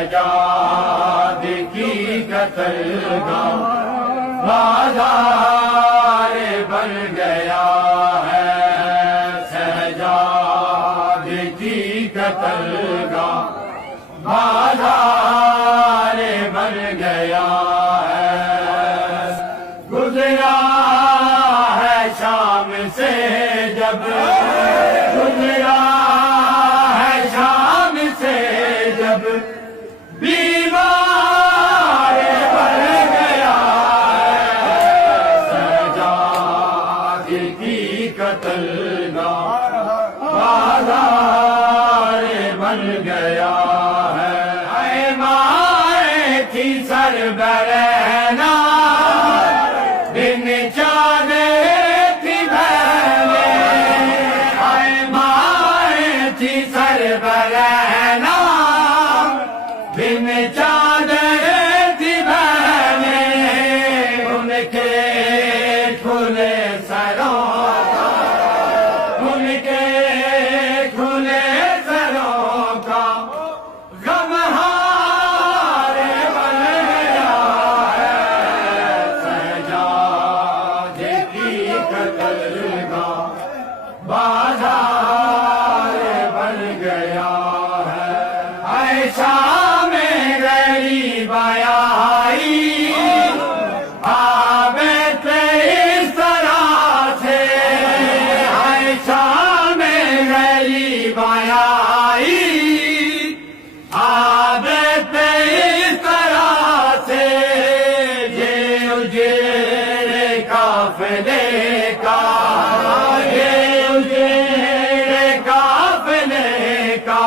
سجاد کی قتلگاہ بازار بن گیا ہے، سجاد کی قتلگاہ بازار بن گیا ہے۔ گزرا ہے شام سے جب، گزرا ہے شام سے جب، بیمار بن گیا ہے، سجاد کی قتلگاہ بازار بن گیا ہے۔ اے مائیں تھی سر برہنہ، بن چادر تھی بہنیں، اے مائیں تھی سر برہنہ، بن چادر تھی بہنیں، ان کے کھلے سروں کا، ان کے کھلے سروں کا غم ہار بن گیا ہے، سجاد کی قتلگاہ بازار بن گیا ہے۔ اے شام غریب آئی، آبت اس طرح سے، اے شام غریب آئی، آبت اس طرح سے، یہ اجڑے قافلے کا، یہ اجڑے قافلے کا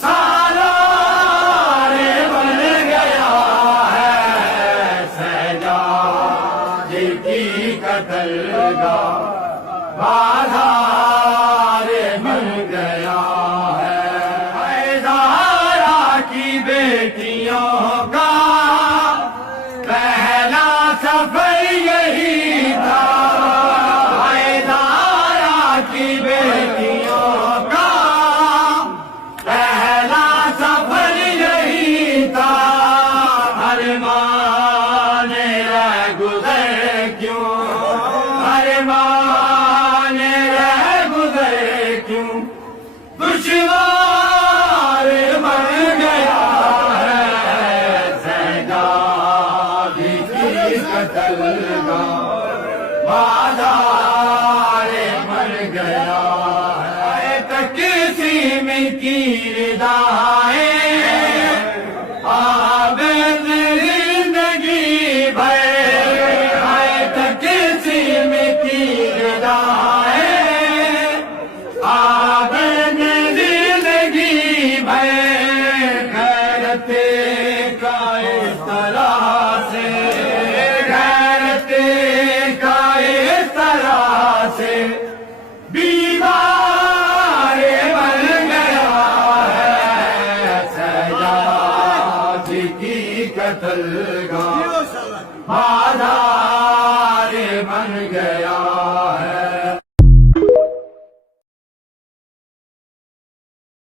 سالار بن گیا ہے، سجاد کی قتلگاہ بازار بن گیا ہے۔ اے زہرا کی بیٹیوں کا پہلا سفر یہی تھا، اے زہرا کی بیٹیوں کا پہلا سفر یہی تھا، ارمان رہ گزر کیوں، ارمان رہ گزر کیوں، دشوار بن گیا ہے، سجاد کی قتلگاہ بازار بن گیا ہے۔ تقسیم کی ردائیں آب زندگی بھر، ہے تقسیم کی ردائیں آب زندگی بھر، غیرت کا اس طرح سے، غیرت کا اس طرح سے بیمار بن گیا ہے، سجاد کی قتلگاہ بازار بن گیا ہے۔